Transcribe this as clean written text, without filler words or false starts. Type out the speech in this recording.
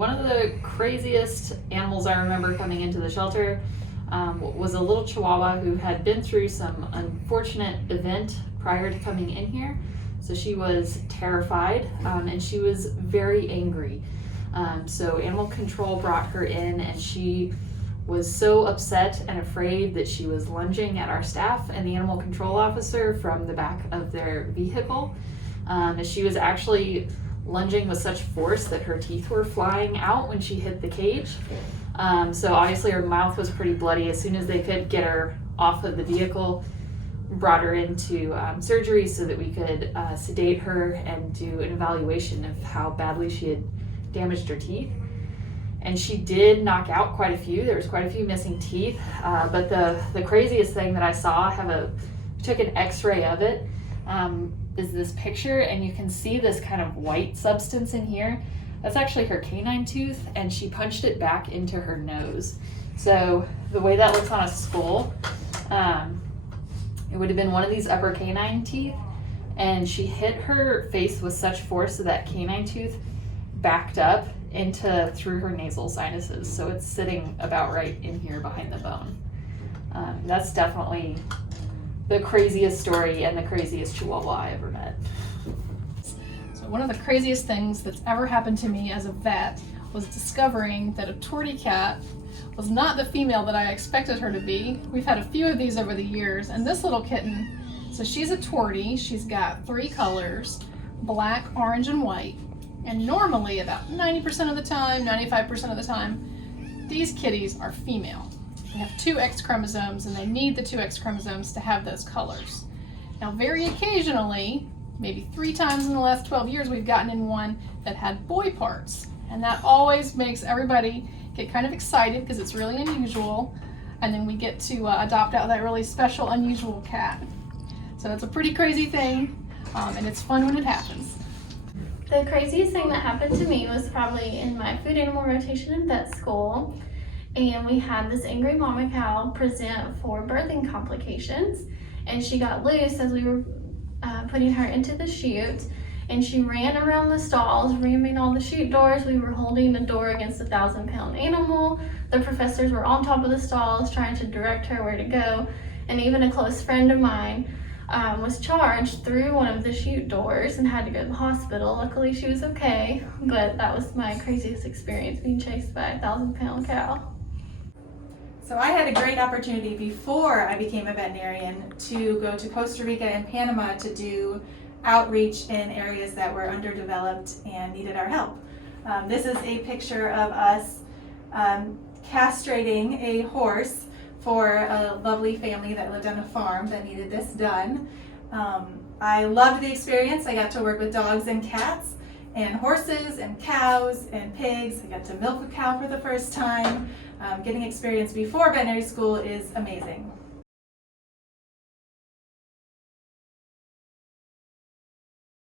One of the craziest animals I remember coming into the shelter was a little Chihuahua who had been through some unfortunate event prior to coming in here. So she was terrified and she was very angry. So animal control brought her in and she was so upset and afraid that she was lunging at our staff and the animal control officer from the back of their vehicle. And she was actually lunging with such force that her teeth were flying out when she hit the cage. So obviously her mouth was pretty bloody. As soon as they could get her off of the vehicle, brought her into surgery so that we could sedate her and do an evaluation of how badly she had damaged her teeth. And she did knock out quite a few. There was quite a few missing teeth. But the craziest thing that I saw, took an x-ray of it, is this picture, and you can see this kind of white substance in here. That's actually her canine tooth, and she punched it back into her nose. So the way that looks on a skull, it would have been one of these upper canine teeth, and she hit her face with such force that canine tooth backed up through her nasal sinuses. So it's sitting about right in here behind the bone. That's definitely the craziest story and the craziest Chihuahua I ever met. So one of the craziest things that's ever happened to me as a vet was discovering that a tortie cat was not the female that I expected her to be. We've had a few of these over the years, and this little kitten, so she's a tortie. She's got 3 colors, black, orange, and white. And normally, about 90% of the time, 95% of the time, these kitties are female. They have 2 X chromosomes, and they need the 2 X chromosomes to have those colors. Now, very occasionally, maybe 3 times in the last 12 years, we've gotten in one that had boy parts. And that always makes everybody get kind of excited because it's really unusual. And then we get to adopt out that really special, unusual cat. So it's a pretty crazy thing, and it's fun when it happens. The craziest thing that happened to me was probably in my food animal rotation in vet school. And we had this angry mama cow present for birthing complications, and she got loose as we were putting her into the chute, and she ran around the stalls, ramming all the chute doors. We were holding the door against a 1,000-pound animal. The professors were on top of the stalls trying to direct her where to go, and even a close friend of mine was charged through one of the chute doors and had to go to the hospital. Luckily she was okay, but that was my craziest experience, being chased by a 1,000-pound cow. So I had a great opportunity before I became a veterinarian to go to Costa Rica and Panama to do outreach in areas that were underdeveloped and needed our help. This is a picture of us castrating a horse for a lovely family that lived on a farm that needed this done. I loved the experience. I got to work with dogs and cats and horses and cows and pigs. I got to milk a cow for the first time. Getting experience before veterinary school is amazing.